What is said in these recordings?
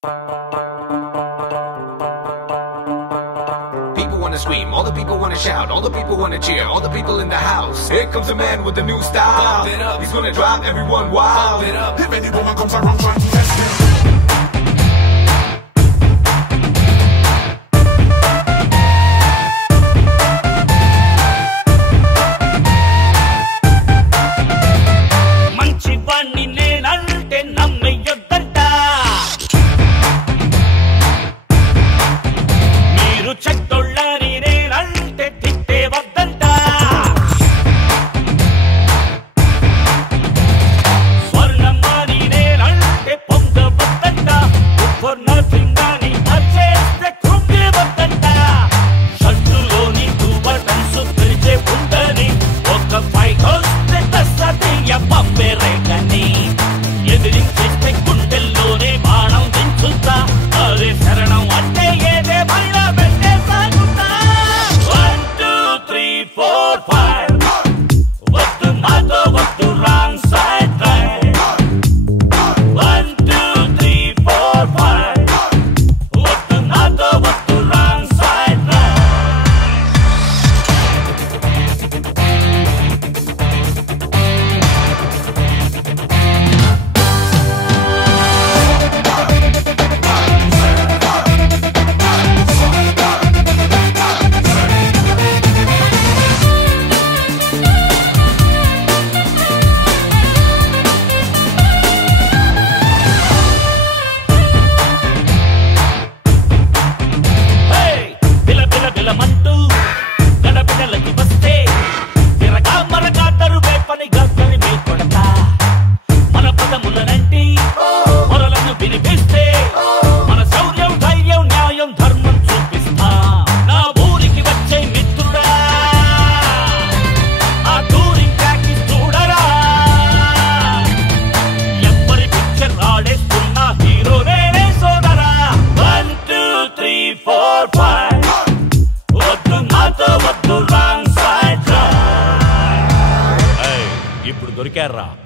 People wanna scream, all the people wanna shout, all the people wanna cheer, all the people in the house. Here comes a man with a new style. Pump it up. He's gonna drive everyone wild. Pump it up. If any woman comes around trying to test him.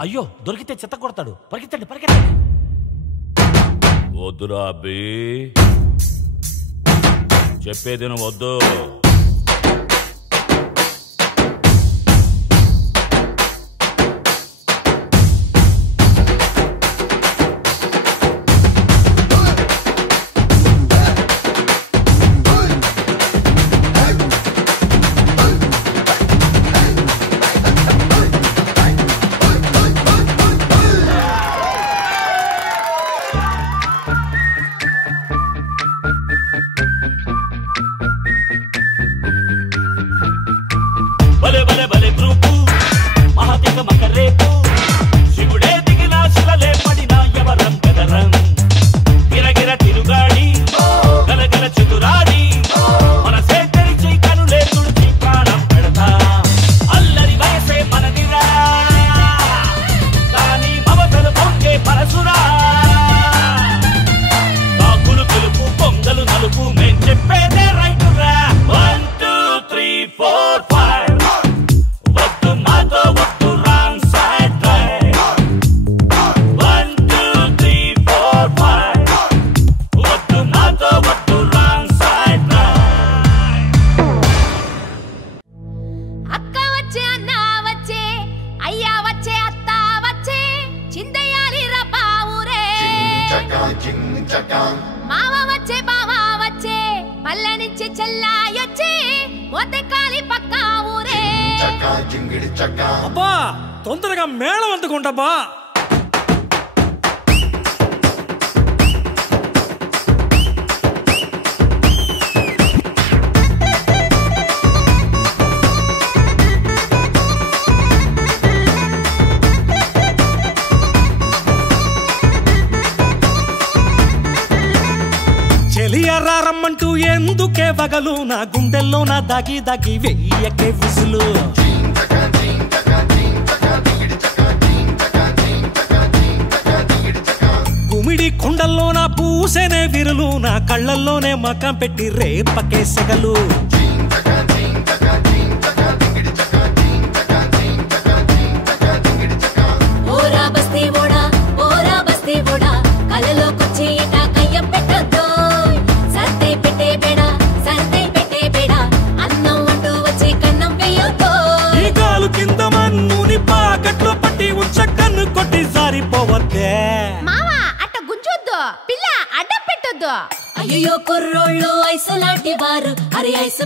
అయ్యో దొరికితే చెత్త కొడతాడు. పరిగెత్తండి పరిగెత్తండి. వద్దురా అబ్బి, చెప్పేది నువ్వు వద్దు. అబ్బా తొందరగా మేళం అందుకుంటబ్బా. చెలియరా రమ్మంటూ ఎందుకే వగలు, నా గుండెల్లో నా దాగి దాగి వెయ్యకే విసులు. గుమిడి కొండల్లో నా పూసెనే విరులు, నా కళ్ళల్లోనే మకం పెట్టి రేపకే సెగలు. ఓరా బస్తీ ఓడా కలలోకొచ్చి ఇట కయ్యప్ప పిల్ల అడ్డం పెట్టొద్దు. అయ్యో కుర్రోళ్ళు ఐసు లాంటి వారు, అరే ఐసు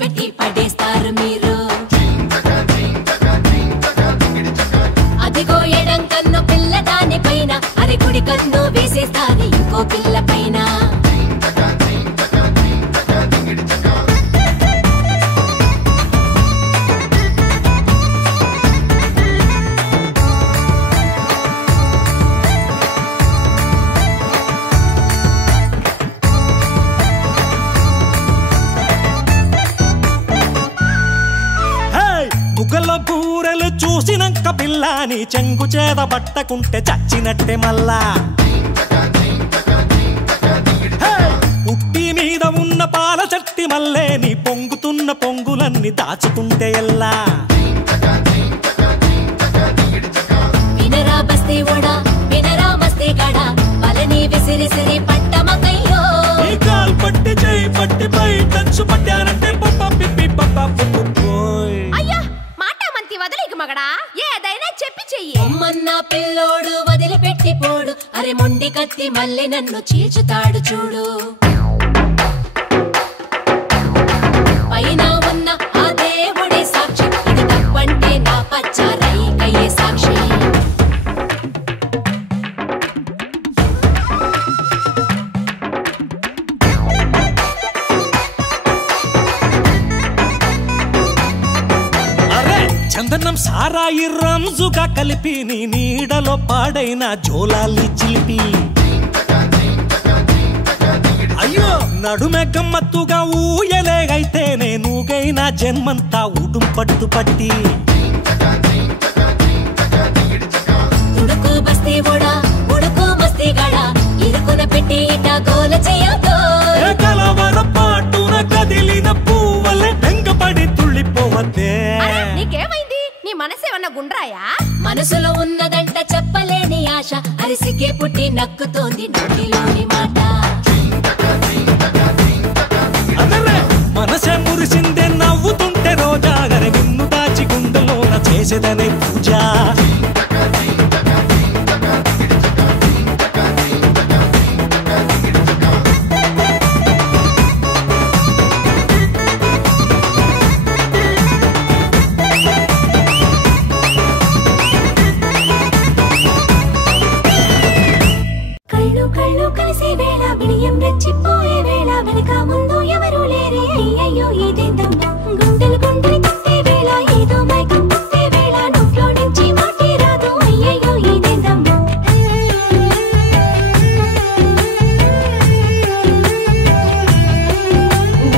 పెట్టి పడేస్తారు మీరు. అదిగో ఎడం కన్ను పిల్ల దాని పైన, అరే కుడి కన్ను వేసేస్తారు ఇంకో పిల్ల పైన. బుగ్గల బూరెలు చూసినంక పిల్లాని చెంగు చేద పట్టకుంటే చచ్చినట్టే మల్లా. ఉట్టి మీద ఉన్న పాల చట్టి మల్లే నీ పొంగుతున్న పొంగులన్నీ దాచుకుంటే ఎల్లా. వినరా బస్తీ ఓడా, వినరా మస్తీ గడ, బలని విసిరిసిరి పట్టమకయ్యో. కాల్ పట్టి చేయి పట్టి పై టచ్ పట్టానంటే పప్ప పిప్పి పప్ప పుట్టుపోయ్. అయ్యో మాట మంతి వదిలేకు మగడా, ఏదైనా చెప్పి చెయ్యి. అమ్మన్న పిల్లోడు వదిలిపెట్టి పోడు, అరే మొండి కత్తి మళ్ళీ నన్ను చీల్చుతాడు చూడు. పైన ఉన్న ఆ దేవుడే సాక్షి, ఇది తప్పంటే నా పచ్చారై కయ్యే సాక్షి. చందనం సారాయి రంజుగా కలిపి నీ నీడలో పాడైన జోలాలి చిలిపి. అయ్యో నడుమె గమ్మత్తుగా ఊయలేగైతే నేనుగైనా జన్మంతా ఊటుం పట్టు పట్టి. ఉడుకు బస్తీ ఓడా, ఉడుకు మస్తీ గడ, ఇరుకున పెట్టి ఇట గోల చేయతో. కలవర పాటున కదిలిన పువ్వలే వెంగపడి తుళ్ళిపోవద్దే. నీకేమైంది? నీ మనసేమన్నా గుండ్రాయా? మనసులో ఉన్నదంట చెప్పలేని ఆశ, అరిసికే పుట్టి నక్కుతోంది నోటిలోని మాట. మనసే మురిసిందే నవ్వుతుంటే రోజా, గరి నిన్ను దాచి గుండెలోన చేసేదనే పూజ. కళ్ళు కలిసే వేళ, బిడియం రెచ్చిపోయే వేళ, వెనక ముందు ఎవరు లేరే అయ్యయ్యో ఇదేందమ్మా. గుండెలు తట్టే వేళ, ఏదో మైకం తట్టే వేళ, నోట్లో నుంచి మాటే రాదు అయ్యయ్యో ఇదేందమ్మా.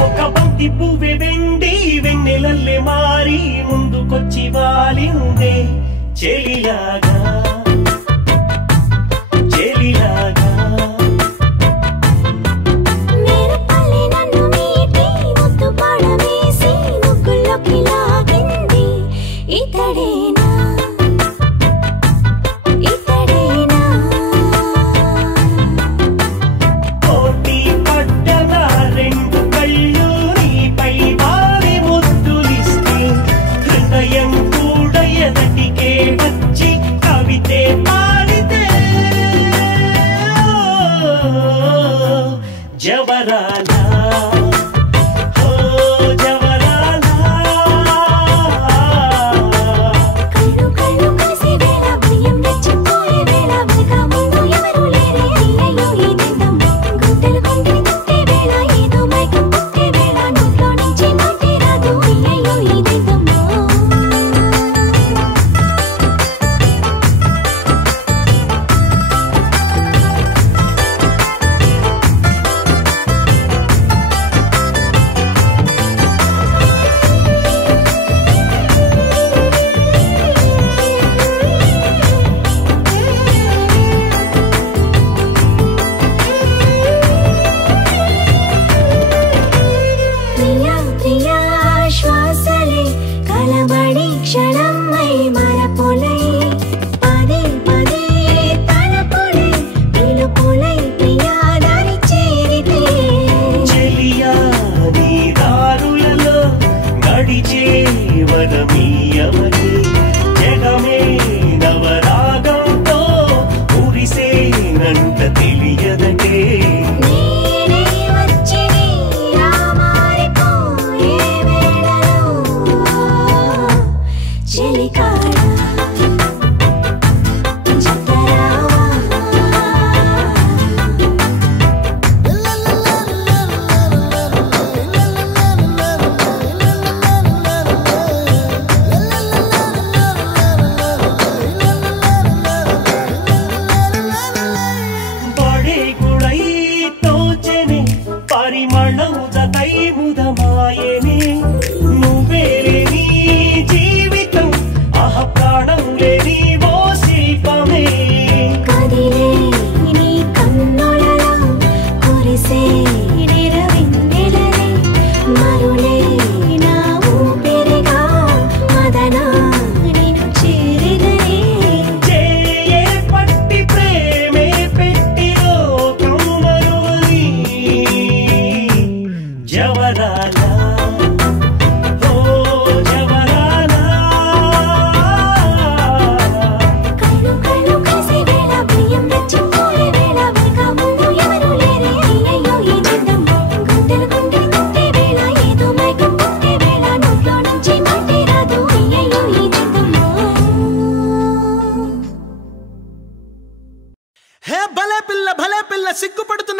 ఒక బంతి పువ్వే వెండి వెన్నెలల్లే మారి ముందుకొచ్చి వాలిందే చెలిలాగా.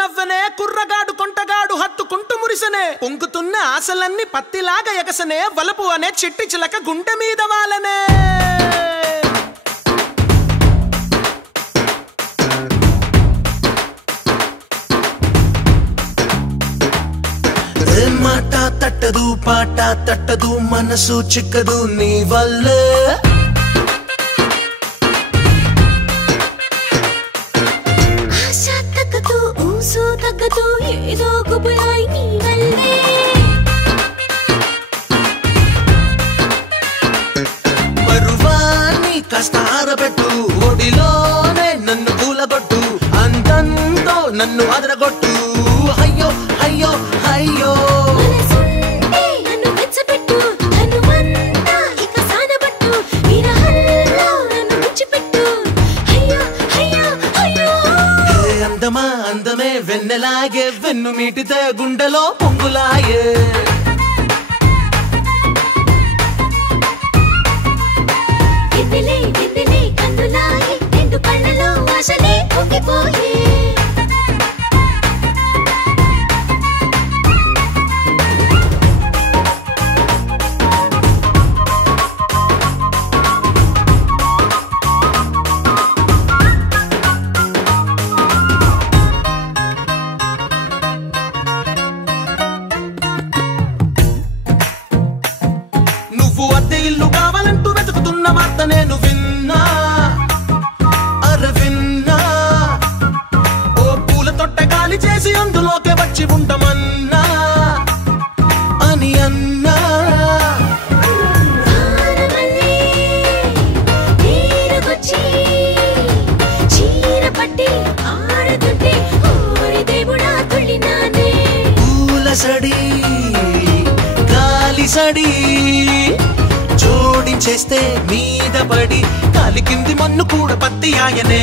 నవ్వనే కుర్రగాడు కొంటగాడు హత్తుకుంటూ మురిసనే పొంగుతున్న ఆశలన్నీ పత్తిలాగా ఎగసనే వలపు అనే చిట్టి చిలక గుండె మీద వాలనే మాట తట్టదు పాట తట్టదు మనసు చిక్కదు నీ వల్లే ఊసు తగ్గదు ఏదో గుబులాయి నీ వల్లే బరువాన్ని కాస్త ఆరబెట్టు ఒడిలోనే నన్ను కూలగొట్టు అందంతో నన్ను అదరగొట్టు అయ్యో అయ్యో అయ్యో నన్ను వెచ్చబెట్టు హనుమంతా ఇక సానబట్టు విరహంలో నన్ను విడిచిపెట్టు అయ్యో అయ్యో అయ్యో అందమా అందమే వెన్నెలాగే వెన్ను మీటితే గుండెలో పొంగులాయే వెన్నెలే వెన్నెలే కన్నులాయే రెండు కళ్ళలో ఆశలే పొంగిపోయే అద్దె ఇల్లు కావాలంటూ వెతుకుతున్న వార్త నేను విన్నా అరవిన్నా ఓ పూల తొట్ట గాలి చేసి అందులోకే వచ్చి ఉండమన్నా అని అన్నా పూల సడి గాలి సడి జోడించేస్తే మీద పడి కాలి కింది మన్ను కూడా పత్తి ఆయనే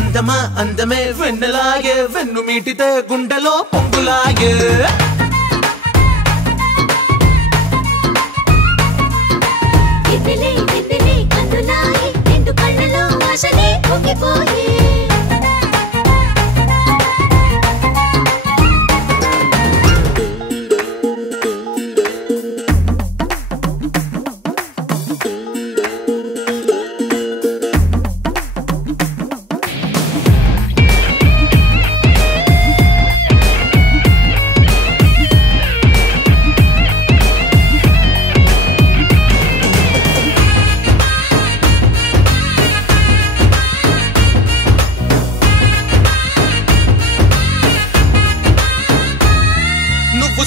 అందమా అందమే వెన్నెలాగే వెన్ను మీటితే గుండెలో పొంగులాగే వెన్నెలే వెన్నెలే కన్నులాయే రెండు కళ్ళలో ఆశలే పొంగిపోయే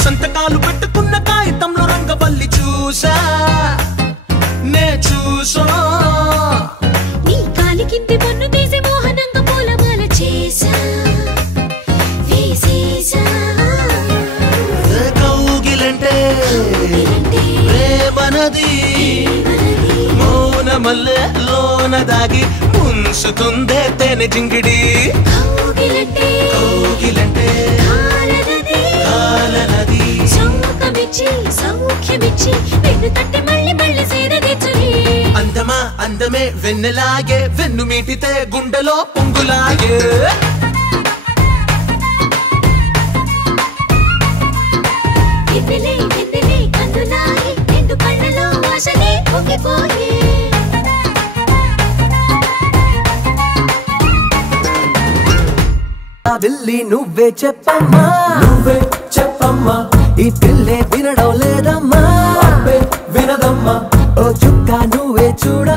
సంతకాలు పెట్టుకున్న కాగితంలో రంగవల్లి చూసా నే చూసా నీ కాలి కింది మన్ను తీసి మోహనంగా పూలమాల చేసా వేసేసా కౌగిలంటే ప్రేమనది మౌనమల్లె లోన దాగి ముంచుతుందే తేనె జింగిడి కౌగిలంటే కాలనది సౌఖ్యమిచ్చి వెన్ను తట్టి మళ్ళీ మళ్ళీ సేదదీచుని అందమా అందమే వెన్నెలాగే వెన్ను మీటితే గుండెలో పొంగులాగే వెన్నెలే వెన్నెలే కన్నులాయే రెండు కళ్ళలో ఆశలే పొంగిపోయే వెళ్ళి నువ్వే చెప్పమ్మా ఈ పిల్లే వినడం లేదమ్మా వినదమ్మా ఓ చుక్క నువ్వే చూడ